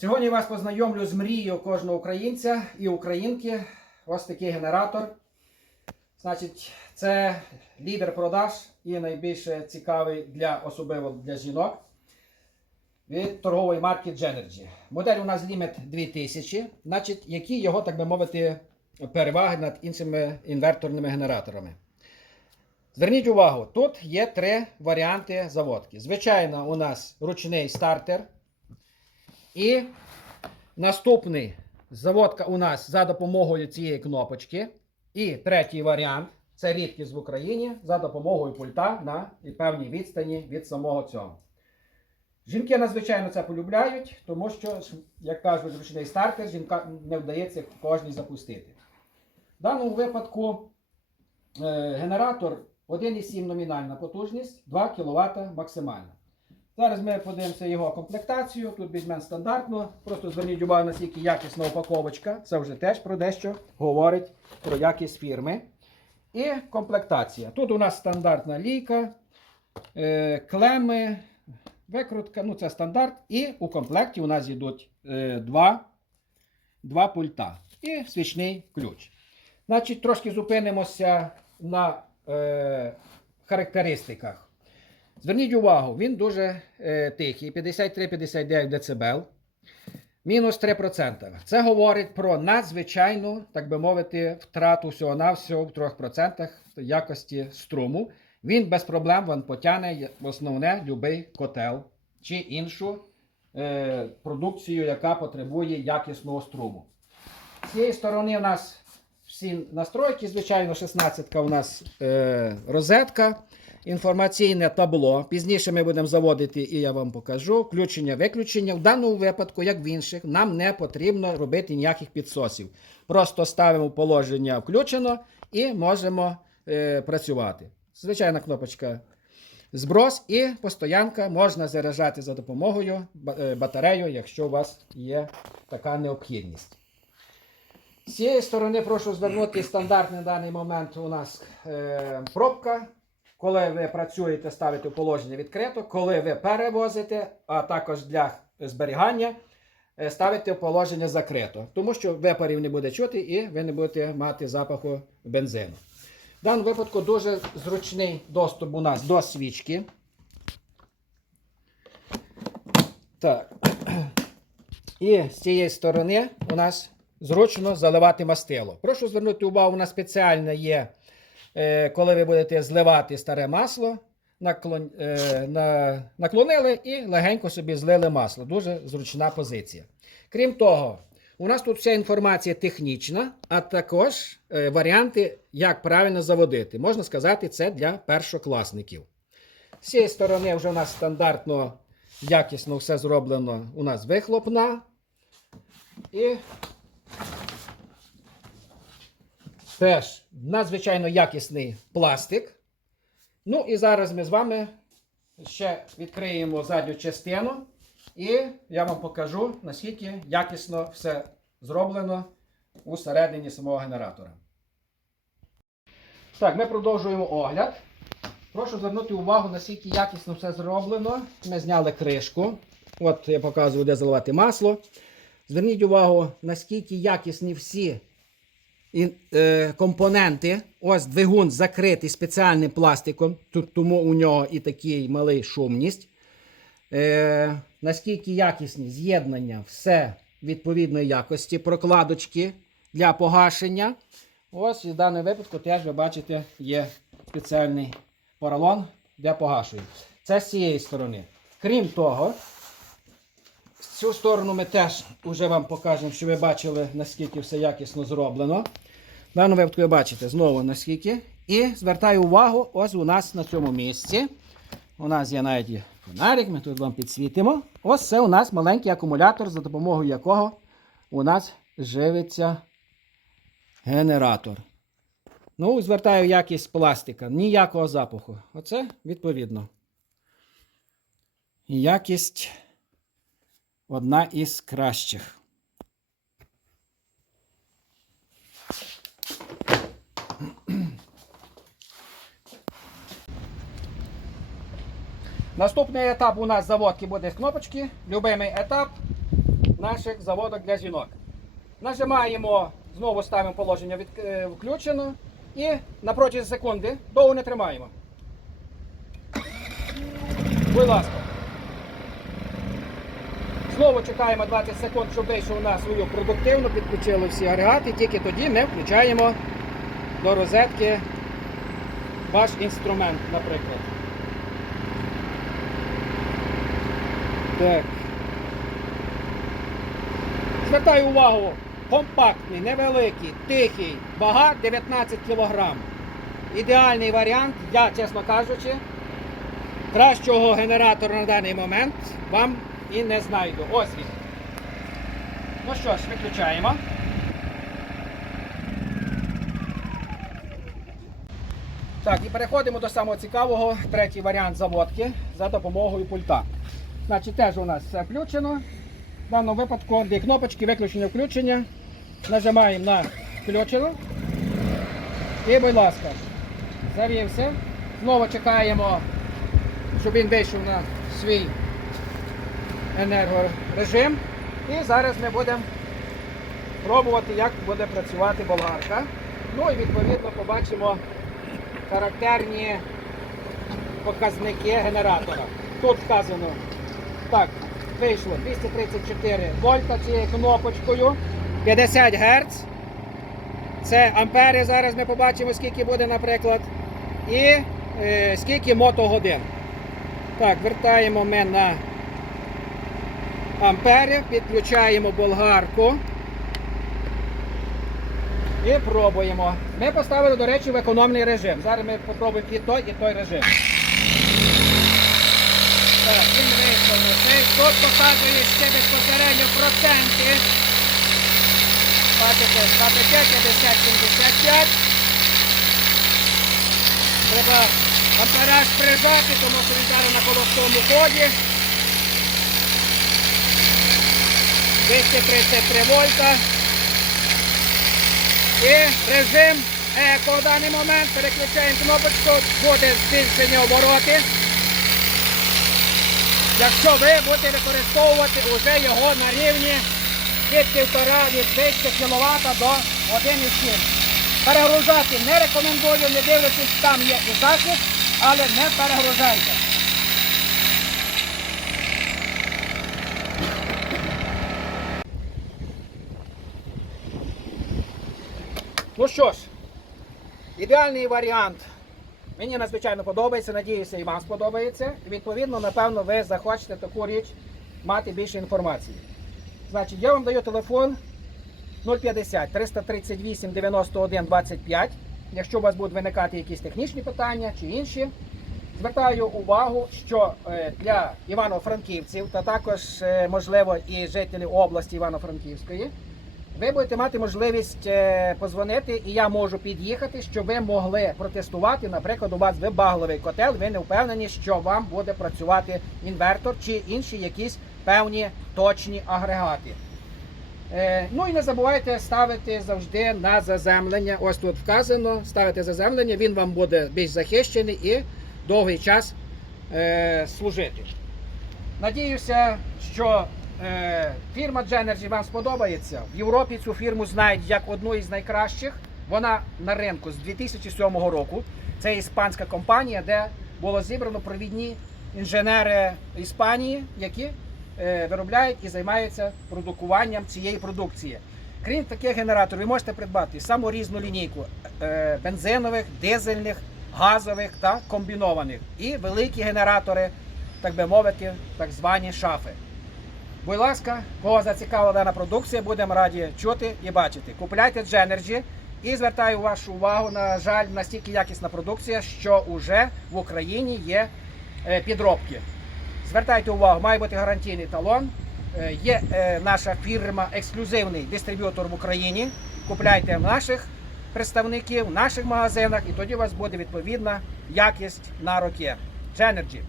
Сьогодні вас познайомлю з мрією кожного українця і українки. Ось такий генератор. Значить, це лідер продаж і найбільше цікавий для особливо для жінок від торгової марки Genergy. Модель у нас Limit 2000, значить, які його, так би мовити, переваги над іншими інверторними генераторами. Зверніть увагу, тут є три варіанти заводки. Звичайно, у нас ручний стартер. І наступний заводка у нас за допомогою цієї кнопочки. І третій варіант це рідкість в Україні за допомогою пульта на певній відстані від самого цього. Жінки надзвичайно це полюбляють, тому що, як кажуть, ручний стартер жінка не вдається кожній запустити. В даному випадку е, генератор 1,7 номінальна потужність, 2 кВт максимальна. Зараз ми подивимося його комплектацію. Тут візьмемо стандартно. Просто зверніть увагу, наскільки якісна упаковочка. Це вже теж про дещо говорить про якість фірми. І комплектація. Тут у нас стандартна лійка, е, клеми, викрутка, ну це стандарт. І у комплекті у нас йдуть е, два, два пульта і свічний ключ. Значить, трошки зупинимося на е, характеристиках. Зверніть увагу, він дуже е, тихий, 53-59 дБ, мінус 3%. Це говорить про надзвичайну, так би мовити, втрату всього-навсього в 3% якості струму. Він без проблем вам потягне основне будь-який котел чи іншу е, продукцію, яка потребує якісного струму. З цієї сторони у нас всі настройки, звичайно, 16 у нас е, розетка інформаційне табло. Пізніше ми будемо заводити і я вам покажу. Включення-виключення. В даному випадку, як в інших, нам не потрібно робити ніяких підсосів. Просто ставимо положення включено і можемо е, працювати. Звичайна кнопочка зброс і постоянка можна заряджати за допомогою е, батарею, якщо у вас є така необхідність. З цієї сторони прошу звернути стандартний на даний момент у нас е, пробка. Коли ви працюєте, ставите положення відкрито, коли ви перевозите, а також для зберігання, е, ставите положення закрито. Тому що випарів не буде чути і ви не будете мати запаху бензину. В даному випадку дуже зручний доступ у нас до свічки. Так. І з цієї сторони у нас зручно заливати мастило. Прошу звернути увагу, у нас спеціально є, коли ви будете зливати старе масло, наклон, е, на, наклонили і легенько собі злили масло. Дуже зручна позиція. Крім того, у нас тут вся інформація технічна, а також е, варіанти, як правильно заводити. Можна сказати, це для першокласників. З цієї сторони вже у нас стандартно якісно все зроблено. У нас вихлопна. І теж надзвичайно якісний пластик. Ну і зараз ми з вами ще відкриємо задню частину. І я вам покажу, наскільки якісно все зроблено у середині самого генератора. Так, ми продовжуємо огляд. Прошу звернути увагу, наскільки якісно все зроблено. Ми зняли кришку. От я показую, де заливати масло. Зверніть увагу, наскільки якісні всі компоненти. Ось двигун закритий спеціальним пластиком, тому у нього і такий малий шумність. Е, наскільки якісні з'єднання, все відповідної якості, прокладочки для погашення. Ось в даному випадку теж ви бачите, є спеціальний поролон для погашення. Це з цієї сторони. Крім того, з цю сторону ми теж вже вам покажемо, що ви бачили, наскільки все якісно зроблено. В даному випадку ви бачите знову наскільки. І звертаю увагу, ось у нас на цьому місці. У нас є навіть фонарик, ми тут вам підсвітимо. Ось це у нас маленький акумулятор, за допомогою якого у нас живиться генератор. Ну, звертаю якість пластика, ніякого запаху. Оце відповідно. Якість одна із кращих. Наступний етап у нас заводки буде з кнопочки. Любимий етап. наших заводок для жінок. Нажимаємо, знову ставимо положення від, е, включено і на протязі секунди довго не тримаємо. Будь ласка. Знову чекаємо 20 секунд, щоб вийшов на свою продуктивну, підключили всі агрегати, тільки тоді ми включаємо до розетки ваш інструмент, наприклад. Так. Звертаю увагу, компактний, невеликий, тихий, вага 19 кг. Ідеальний варіант, я, чесно кажучи, кращого генератора на даний момент вам і не знайду. Ось він. Ну що ж, виключаємо. Так, і переходимо до самого цікавого, третій варіант заводки за допомогою пульта. Значить, теж у нас все включено. В даному випадку дві кнопочки, виключення, включення. Нажимаємо на включено. І, будь ласка, завівся. Знову чекаємо, щоб він вийшов на свій енергорежим. І зараз ми будемо пробувати, як буде працювати болгарка. Ну і відповідно побачимо характерні показники генератора. Тут вказано, так, вийшло 234 вольта цією кнопочкою, 50 Гц. Це ампери. Зараз ми побачимо, скільки буде, наприклад. І е, скільки мотогодин. Так, вертаємо ми на ампери, підключаємо болгарку. І пробуємо. Ми поставили, до речі, в економний режим. Зараз ми спробуємо і той, і той режим. Так, виставлений. Тут показує ще безпосередньо проценти. Бачите, КПТ 50-75. Треба ампераж прижати, тому що він зараз на холостому ході. 233 вольта. І режим еко в даний момент. Переключаємо кнопочку, буде збільшення обороти. Якщо ви будете використовувати вже його на рівні від 1,5 від 200 кВт до 1,7. Перегружати не рекомендую, не дивлячись, там є і захист, але не перегружайте. Ну що ж, ідеальний варіант. Мені надзвичайно подобається, надіюся, і вам сподобається. Відповідно, напевно, ви захочете таку річ мати більше інформації. Значить, я вам даю телефон 050 338 91 25. Якщо у вас будуть виникати якісь технічні питання чи інші, звертаю увагу, що е, для івано-франківців та також, е, можливо, і жителів області Івано-Франківської, ви будете мати можливість е, позвонити, і я можу під'їхати, щоб ви могли протестувати. Наприклад, у вас вибагливий котел, ви не впевнені, що вам буде працювати інвертор чи інші якісь певні точні агрегати. Е, ну і не забувайте ставити завжди на заземлення. Ось тут вказано, ставити заземлення, він вам буде більш захищений і довгий час е, служити. Надіюся, що фірма Genergy вам сподобається. В Європі цю фірму знають як одну із найкращих. Вона на ринку з 2007 року. Це іспанська компанія, де було зібрано провідні інженери Іспанії, які е, виробляють і займаються продукуванням цієї продукції. Крім таких генераторів, ви можете придбати саму різну лінійку е, бензинових, дизельних, газових та комбінованих. І великі генератори, так би мовити, так звані шафи. Будь ласка, кого зацікавила дана продукція, будемо раді чути і бачити. Купляйте Genergy і звертаю вашу увагу, на жаль, настільки якісна продукція, що вже в Україні є е, підробки. Звертайте увагу, має бути гарантійний талон. Е, Є е, наша фірма, ексклюзивний дистриб'ютор в Україні. Купляйте в наших представників, в наших магазинах, і тоді у вас буде відповідна якість на роки. Genergy.